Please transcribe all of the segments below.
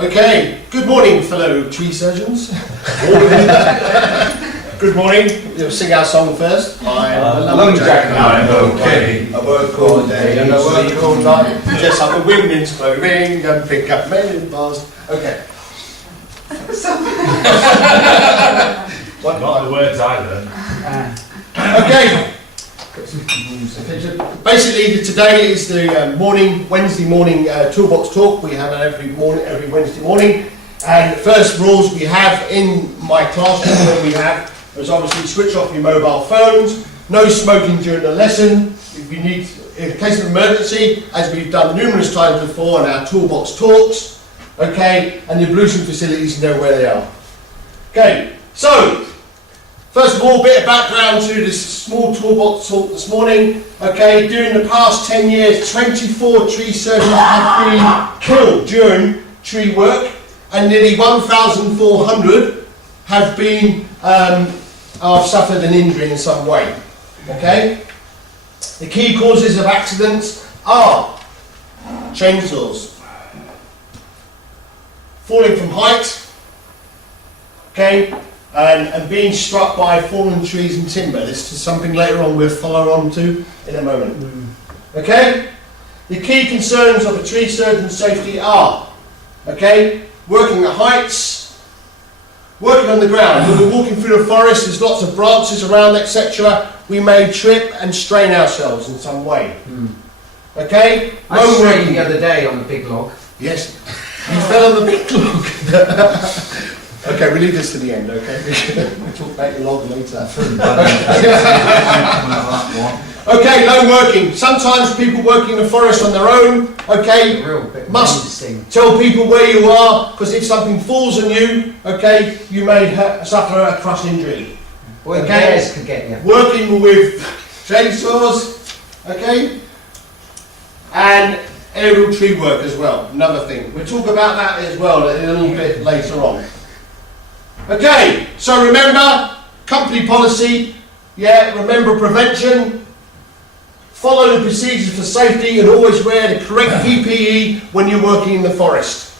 Okay, good morning, fellow tree surgeons. Good morning. We'll sing our song first. I'm a lumberjack and I'm okay. I work all day and I work all night. Dress up in women's clothing and pick up men bars. Okay. Not the words I learned. Okay. Basically, today is the Wednesday morning toolbox talk. We have it every Wednesday morning. And the first rules we have in my classroom that we have is obviously switch off your mobile phones, no smoking during the lesson. If you need, in case of emergency, as we've done numerous times before in our toolbox talks, okay, and the ablution facilities know where they are. Okay, so first of all, a bit of background to this small toolbox talk this morning. Okay, during the past 10 years, 24 tree surgeons have been killed during tree work, and nearly 1,400 have been suffered an injury in some way. Okay, the key causes of accidents are chainsaws, falling from height, okay, and being struck by fallen trees and timber. This is something later on we'll follow on to in a moment. Okay? The key concerns of a tree surgeon's safety are, okay, working at heights, working on the ground. When we're walking through the forest, there's lots of branches around, etc. We may trip and strain ourselves in some way. Okay? I strained the other day on the big log. Yes. You fell on the big log. Okay, we leave this to the end, okay? We'll talk about your log later. Okay, lone working. Sometimes people working in the forest on their own, okay, must tell people where you are, because if something falls on you, okay, you may suffer a crush injury. Well, bears could get you. Working with chainsaws, okay, and aerial tree work as well, another thing. We'll talk about that as well a little bit later on. Okay, so remember, company policy, remember prevention, follow the procedures for safety and always wear the correct PPE when you're working in the forest.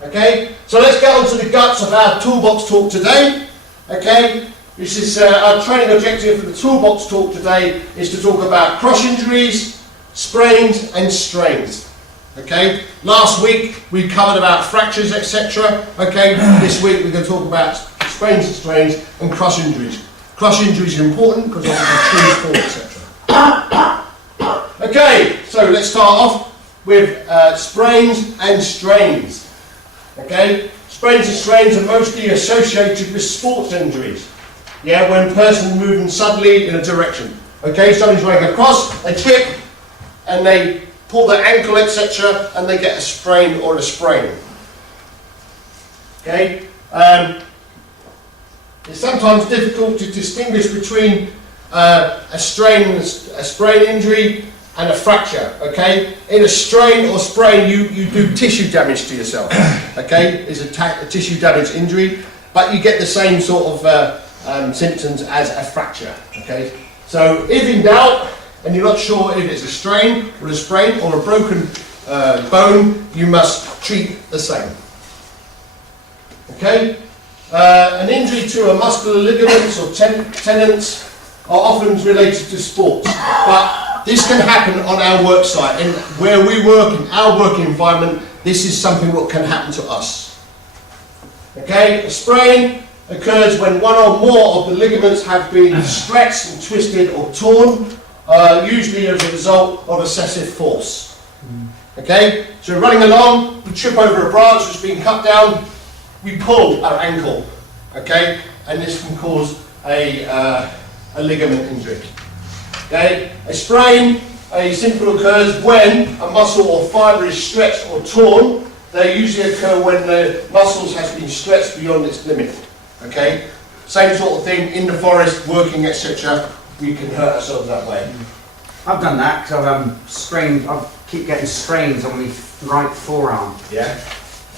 Okay, so let's get on to the guts of our toolbox talk today. Okay, this is our training objective for the toolbox talk today is to talk about cross injuries, sprains and strains. Okay, last week we covered about fractures, etc. Okay, this week we're going to talk about sprains and strains and cross injuries. Cross injuries are important because obviously trees fall, etc. Okay, so let's start off with sprains and strains. Okay, sprains and strains are mostly associated with sports injuries. Yeah, when a person moving suddenly in a direction. Okay, somebody's running across, they trip, and they pull their ankle, etc., and they get a sprain or a sprain. Okay, it's sometimes difficult to distinguish between a sprain injury and a fracture. Okay, in a strain or sprain, you do tissue damage to yourself. Okay, it's a tissue damage injury, but you get the same sort of symptoms as a fracture. Okay, so if in doubt, and you're not sure if it's a strain or a sprain or a broken bone, you must treat the same. Okay? An injury to a muscular ligaments or tendons are often related to sports, but this can happen on our work site. And where we work, in our working environment, this is something that can happen to us. Okay? A sprain occurs when one or more of the ligaments have been stretched and twisted or torn, usually as a result of excessive force. Okay, so running along, we trip over a branch that's been cut down, we pull our ankle. Okay, and this can cause a ligament injury. Okay, a sprain simply occurs when a muscle or fibre is stretched or torn. They usually occur when the muscles has been stretched beyond its limit. Okay, same sort of thing in the forest, working, etc. We can hurt ourselves that way. I've done that because I've sprained. I keep getting strains on my right forearm. Yeah,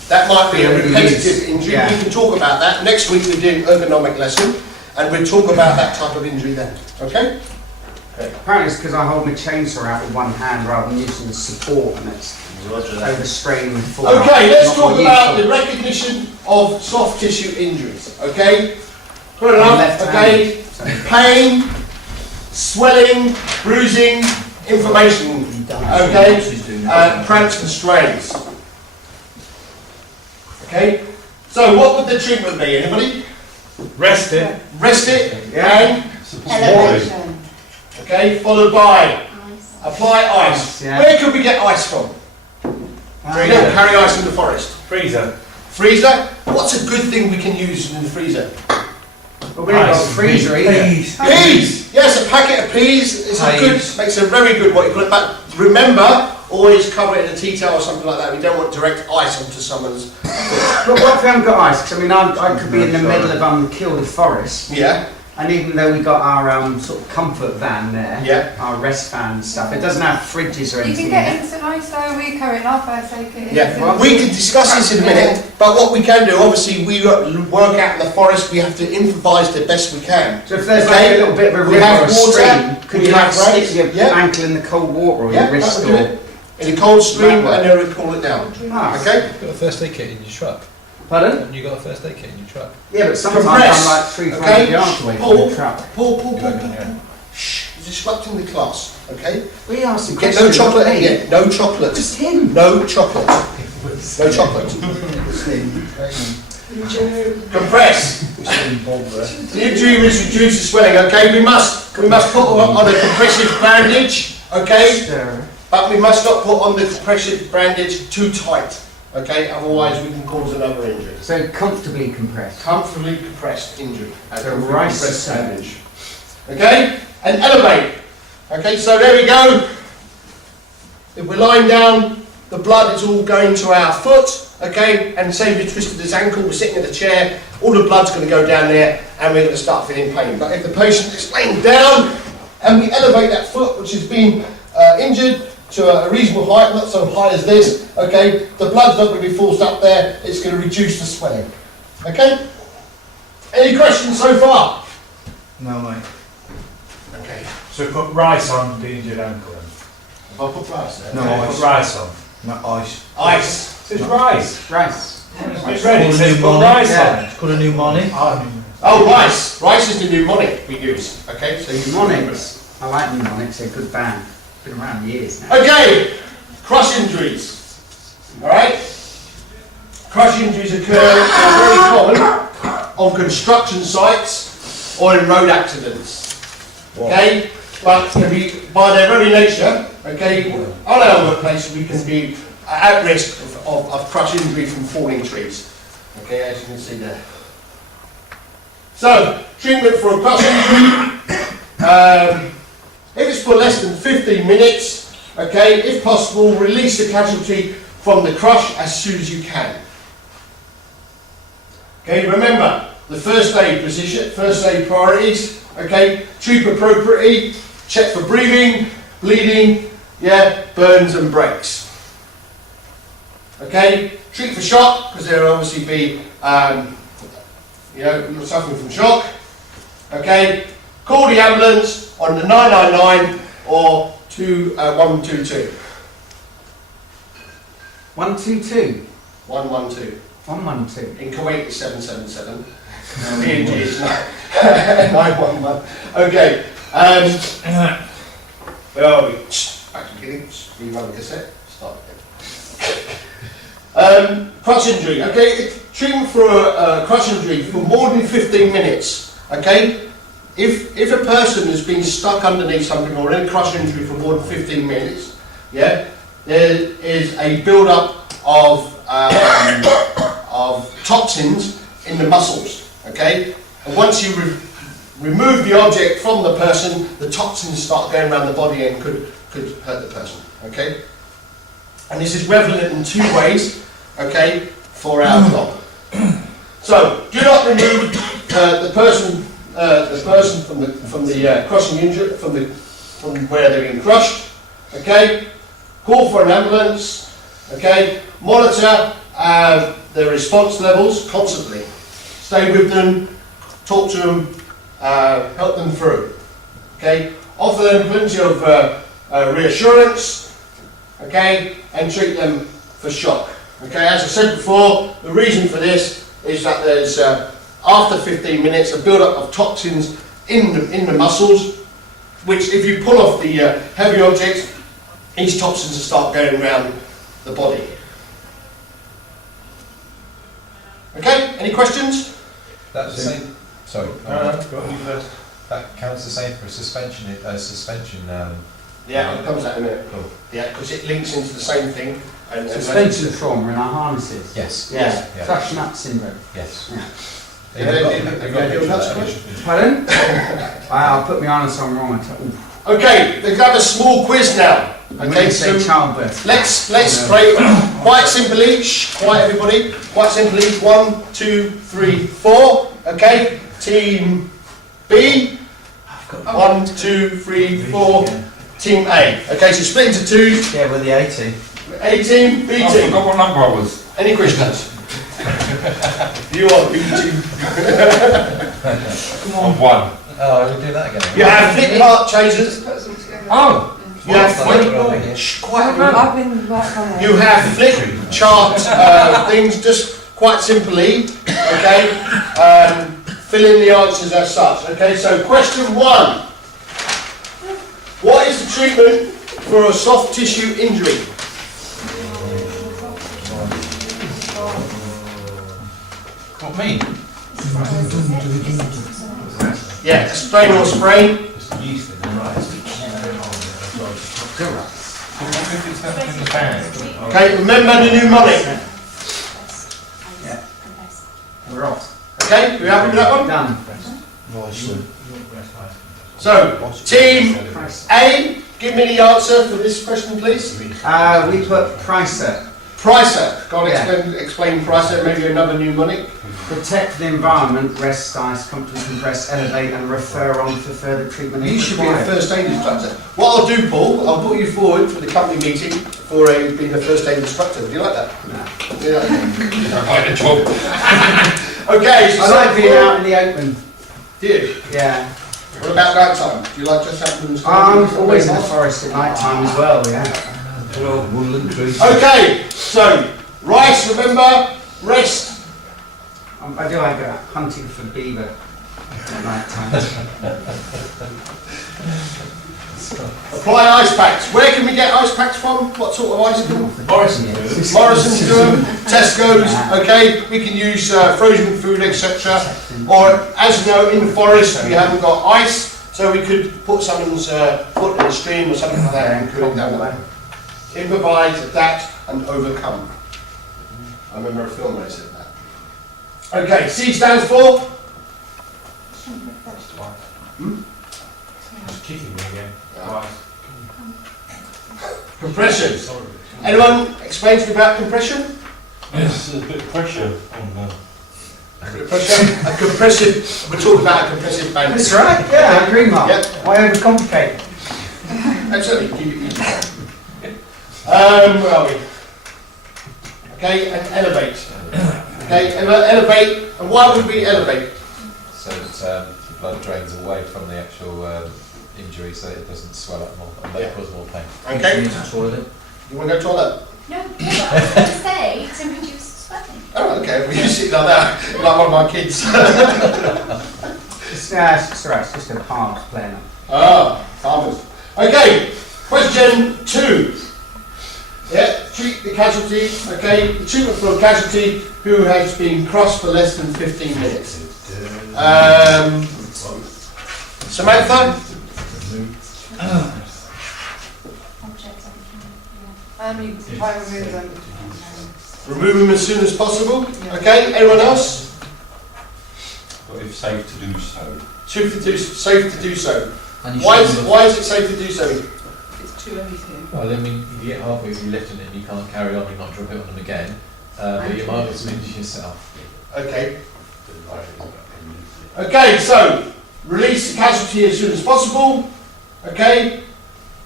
that might be a repetitive injury. Yeah. We can talk about that next week. We're doing ergonomic lesson, and we'll talk about that type of injury then. Okay. Apparently, it's because I hold my chainsaw out with one hand rather than using the support, and it's Roger So that. the strain would fall Okay, out. let's Not talk more about the useful. recognition of soft tissue injuries. Okay? Good On enough. left Okay? hand. So Pain, swelling, bruising, inflammation. Okay? Cramps and strains. Okay? So what would the treatment be? Anybody? Rest it. Rest it Yeah. and Elevation. okay, followed by apply ice. Yeah. Where could we get ice from? We don't carry ice in the forest. Freezer. Freezer? What's a good thing we can use in the freezer? Well, we ain't got a Ice. freezer either. Peas! Yes, a packet of peas is a good, makes a very good what you call it. But remember, always cover it in a tea towel or something like that. We don't want direct ice onto someone's. But what if we haven't got ice? 'Cause I mean, I could be in the middle of Kilda Forest, Yeah, and even though we got our sort of comfort van there, yeah. our rest van and stuff, it doesn't have fridges or You anything. can get in it. instant ice though, we carry in our first aid kit. Yeah, we can discuss this in a minute, but what we can do, obviously, we work out in the forest, we have to improvise the best we can. So if there's Okay. like a little bit of a We river have or a water, stream, could we you have like rays, stick your yeah. ankle in the cold water or Yeah, your wrist that would do or? it. In a cold stream, That and then we cool it down. Ah, Okay? You've got a first aid kit in your truck. Pardon? Haven't you got a first aid kit in your truck? Yeah, but sometimes Compress, I'm like 300 okay? yards away from Pull. the truck. Pull, pull, You pull, got it pull. in your hand. Shh, you're disrupting the class, okay? We asked some Get no questions. chocolate not in me. it, no chocolate. Just him. No chocolate. No chocolate. Compress. The injury was reduced to swelling, okay? We must put on a compressive bandage, okay? Stir. But we must not put on the compressive bandage too tight, okay? Otherwise we can cause another injury. So comfortably compressed. Comfortably compressed injury. So rice compressed sandwich. bandage. Okay? And elevate. Okay, so there we go. If we're lying down, the blood is all going to our foot, okay? And say we twisted his ankle, we're sitting in the chair, all the blood's going to go down there and we're going to start feeling pain. But if the patient is laying down and we elevate that foot, which has been injured, to a reasonable height, not so high as this, okay? The blood's not going to be forced up there, it's going to reduce the swelling. Okay? Any questions so far? No, mate. Okay. So put rice on the injured ankle then? If I put rice there. No, put rice on. Not ice. Ice. It's rice. Rice. It's ready. It says put rice on. It's called a pneumonia. Oh, rice. Rice is the mnemonic we use. Okay, so you Mnemonics. I like mnemonics, they're a good band. Been around years now. Okay, crush injuries. Alright? Crush injuries occur, are very common on construction sites or in road accidents. Okay? But can be, by their very nature, okay, on our workplace we can be at risk of crush injury from falling trees. Okay, as you can see there. So, treatment for a crush injury. If it's for less than 15 minutes, okay, if possible, release the casualty from the crush as soon as you can. Okay, remember the first aid position, first aid priorities, okay, treat appropriately, check for breathing, bleeding, yeah, burns and breaks. Okay, treat for shock, because there will obviously be, you're suffering from shock. Okay, call the ambulance on the 999 or 122. 122. 112. 112. In Kuwait it's 777. PNG is 911. Okay. Where are we? Back to the beginning. Rerun the cassette. Start again. Crush injury. Okay. Treatment for a crush injury for more than 15 minutes. Okay. If a person has been stuck underneath something or in a crush injury for more than 15 minutes, yeah, there is a build-up of toxins in the muscles. Okay, and once you remove the object from the person, the toxins start going around the body and could hurt the person. Okay, and this is prevalent in two ways. Okay, for our job. So do not remove the person from the crushing injury from where they're being crushed. Okay, call for an ambulance. Okay, monitor their response levels constantly. Stay with them, talk to them, help them through. Okay, offer them plenty of reassurance. Okay, and treat them for shock. Okay, as I said before, the reason for this is that there's after 15 minutes a build-up of toxins in the muscles, which if you pull off the heavy objects, these toxins will start going around the body. Okay, any questions? That's the same. Sorry. Go on, you first. That counts the same for a suspension. Yeah, it comes out in a minute. Cool. Yeah, because it links into the same thing. And Suspension trauma in our harnesses. Yes. Yeah. Yeah. Crush nut syndrome. Yes. Yeah. They've got a picture of that. Pardon? I'll put my harness on wrong. okay, we're going to have a small quiz now. I'm Okay, going to say so childbirth. let's pray quite simply. Quiet everybody. Quite simply. 1, 2, 3, 4. Okay. Team B. 1, 2, 3, 4. Team A. Okay, so split into twos. Yeah, we're the A team. A team, B I team. forgot what number I was. Any questions? You are B team. Come I'm 1. Oh, we'll do that again. You have flip part chasers. Oh! You have Well, Shh, quiet. I've been working on it. You have flip chart things, just quite simply, okay, fill in the answers as such. Okay, so question 1. What is the treatment for a soft tissue injury? What, me? Yeah, sprain or sprain. Okay, remember the mnemonic. Yeah. We're off. Okay, you happy with that one? Done. So, team A, give me the answer for this question, please. We put Pricer. Pricer. Go on, Yeah. explain Pricer, maybe another mnemonic. Protect the environment, rest, ice, comfortably compress, elevate and refer on for further treatment. You if should be a required. first aid instructor. What I'll do, Paul, I'll put you forward for the company meeting for being a first aid instructor. Do you like that? No. Do you like that? I like the job. Okay, so I like being out in the open. Do you? Yeah. What about night time? Do you like just having them I'm always in the forest at night time as well, yeah. Woodland trees. Okay, so rice, remember, rest. I do like hunting for beaver at night time. Apply ice packs. Where can we get ice packs from? What sort of ice cream? Morrison's. Morrison's do them, Tesco's, okay, we can use frozen food, etc. Or, as you know, in the forest we haven't got ice, so we could put someone's foot in a stream or something like that and cool it down. Improvise, adapt and overcome. I remember a film where I said that. Okay, C stands for? He's kicking me again. Compression. Anyone explain to me about compression? Yes, there's a bit of pressure on Compression? A compressive, we're talking about a compressive band. That's right, yeah, I agree, Mark. Yep. Why overcomplicate? Absolutely, keep it easy. Where are we? Okay, and elevate. Okay, elevate, and why would we elevate? So that the blood drains away from the actual injury, so it doesn't swell up more and Yeah. cause more pain. Okay, Toilet. you want to go toilet? No, I was going to say to reduce sweating. Oh, okay, we use it like that, like one of my kids. It's alright, it's just a palm playing up. Ah, farmers. Okay, question 2. Yeah, treat the casualty, okay, the treatment for a casualty who has been crossed for less than 15 minutes. Samantha? You try and remove them. Remove them as soon as possible. Okay, anyone else? But if safe to do so. Safe to do so. And Why is it safe to do so? It's too heavy to. Well, I mean, if you get halfway through lifting it and you can't carry on, you might drop it on them again. But you might as well injure yourself. Okay. Okay, so release the casualty as soon as possible. Okay.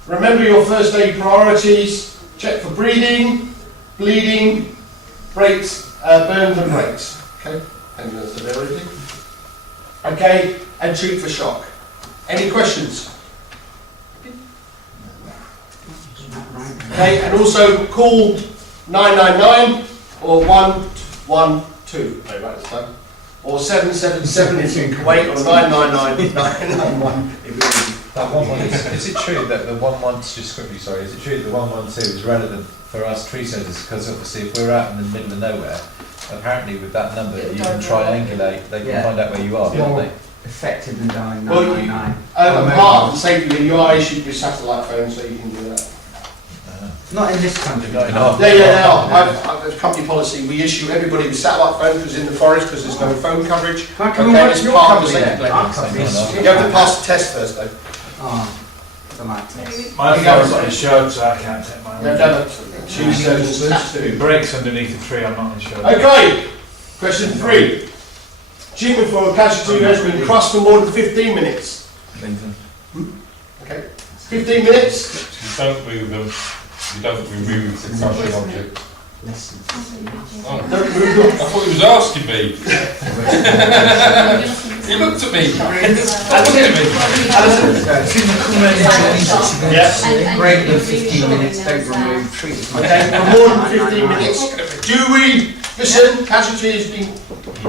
Remember your first aid priorities. Check for breathing, bleeding, breaks, burns and breaks. Okay. And the severity. Okay, and treat for shock. Any questions? Isn't that right? Okay, and also call 999 or 112. No, right this time. Or 777 if you can wait, or 999 991 if you're That 112, is it true that the 112, just quickly, sorry, is it true that the 112 is relevant for us tree surgeons? Because obviously if we're out in the middle of nowhere, apparently with that number you can triangulate, they can find out where you are, can't More they? effective than dialing Well, you- 999. part of the safety, you are issued with satellite phones, so you can do that. Not in this country. Not in our- Yeah, they are. As company policy, we issue everybody with satellite phones who's in the forest because there's no phone coverage. Can I come and Okay, work it's for your part of the company safety then? plan. Our company's- You have to pass the test first, though. Oh, I don't like this. My phone's not insured, so I can't take You mine. have to have a tree surgeon's If it tattoo. breaks underneath a tree, I'm not insured. Okay, question 3. Treatment for a casualty who has been crushed for more than 15 minutes. Okay, 15 minutes. You don't move them. You don't remove the crushing object. Listen. Oh, Don't move them. I thought he was asking me. He looked at me. Yes. Greater than 15 minutes, don't remove, treat as much. Okay, for more than 15 minutes. Do we, listen, casualty has been,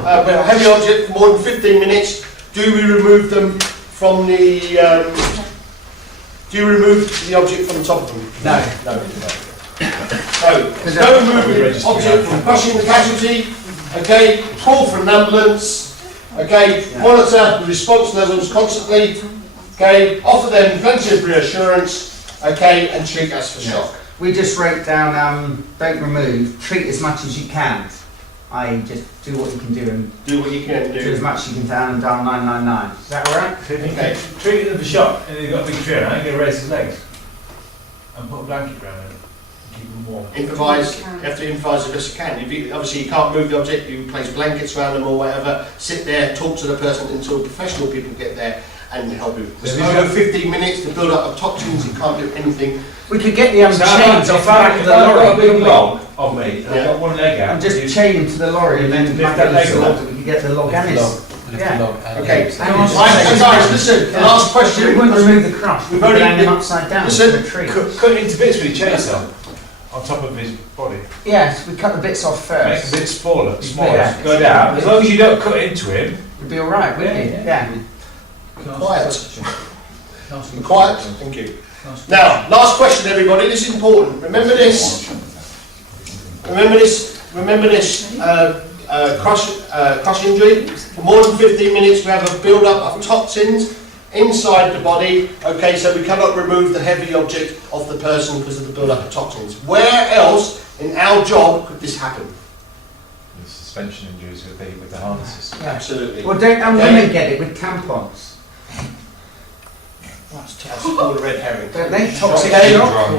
a heavy object for more than 15 minutes. Do we remove them from the, do you remove the object from the top of them? No. No. So, don't remove the object from crushing the casualty. Okay, call for an ambulance. Okay, monitor the response levels constantly. Okay, offer them plenty of reassurance. Okay, and treat us for shock. We just wrote down, don't remove, treat as much as you can. I just do what you can do and Do what you can do as do. much as you can down and dial 999. Is that all right? Okay. Treat it for shock, and you've got a big tree around, you're going to raise his legs. And put a blanket around him. Keep him warm. Improvise, you have to improvise the best you can. If you, obviously you can't move the object, you place blankets around them or whatever, sit there, talk to the person until professional people get there and help you. Because over 15 minutes, the build-up of toxins, you can't do anything. We could get the So chains off if the back of the I've got a lorry. big couldn't we? log of me, and I've got one leg out. And just chain him to the lorry and then Lift back that of leg the up. sword, we could get the log and his. Yeah. Okay. And Right, guys, listen, the last We question. wouldn't remove the crush, we We've could only hang him been- upside down listen, to a tree. Cut it into bits with a chainsaw on top of his body. Yes, we cut the bits off Make first. the bits smaller, Yeah. go down. As long as you don't cut into him, It'd be alright, wouldn't it? Yeah. Quiet. Be quiet, thank you. Now, last question everybody, this is important. Remember this, crush injury. For more than 15 minutes we have a build-up of toxins inside the body. Okay, so we cannot remove the heavy object of the person because of the build-up of toxins. Where else in our job could this happen? The suspension injuries would be with the harnesses. Absolutely. Well, don't Okay. women get it with tampons? That's called a red herring. Don't they? Toxic Okay. shock?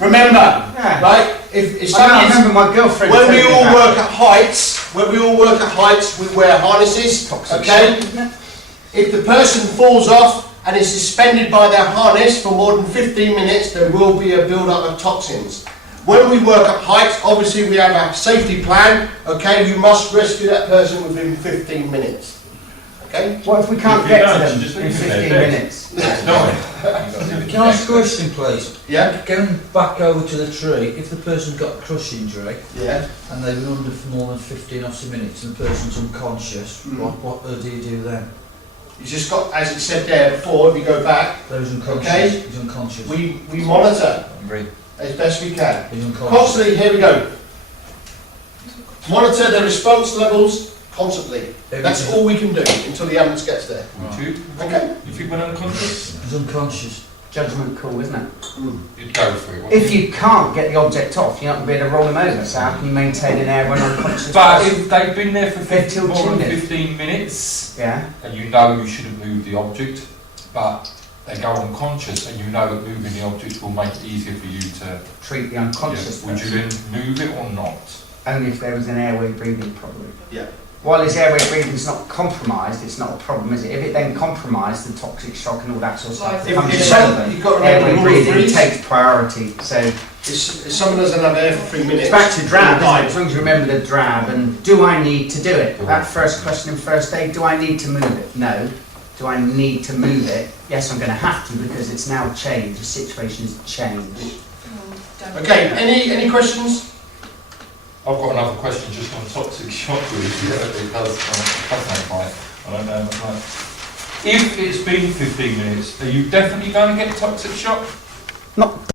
Remember, Yeah. right? If I can't somebody's remember my girlfriend when telling we me all that. work at heights, we wear harnesses, Toxic okay? shock, isn't it? If the person falls off and is suspended by their harness for more than 15 minutes, there will be a build-up of toxins. When we work at heights, obviously we have a safety plan, okay? You must rescue that person within 15 minutes, okay? What if we can't If you get to don't, them you just in leave them 15 there. minutes? Can I ask a question, please? Yeah? Going back over to the tree, if the person's got a crush injury Yeah. and they've been under for more than 15 or so minutes and the person's unconscious, what do you do then? You just got, as it said there before, if you go back, Those unconscious, Okay. he's unconscious. we monitor Agree. as best we can. He's unconscious. Constantly, here we go. Monitor the response levels constantly. That's all we can do until the ambulance gets there. would you? Okay? If you went unconscious, He's unconscious. Judgment call, isn't it? you'd go for it. wouldn't If you can't get the object off, you're not going to be able to roll him over, so how can you maintain an air when unconscious? But person? if they've been there for They're till more than tuned. 15 minutes, Yeah. and you know you shouldn't move the object, but they go unconscious, and you know that moving the object will make it easier for you to. Treat the unconscious Would you person. then move it or not? Only if there was an airway breathing problem. Yeah. While his airway breathing is not compromised, it's not a problem, is it? If it then compromised, the toxic shock and all that sort of stuff If- becomes if irrelevant. you've got to remember Airway rule of breathing threes. takes priority. So If someone doesn't have air for 3 minutes, it's back to drab, isn't it? Right. As long as you remember the drab. And do I need to do it? That first question in first aid, do I need to move it? No. Do I need to move it? Yes, I'm going to have to because it's now changed. The situation has changed. Okay, any questions? I've got another question just on toxic shock because fascinating. I don't know. Right. If it's been 15 minutes, are you definitely going to get toxic shock? Not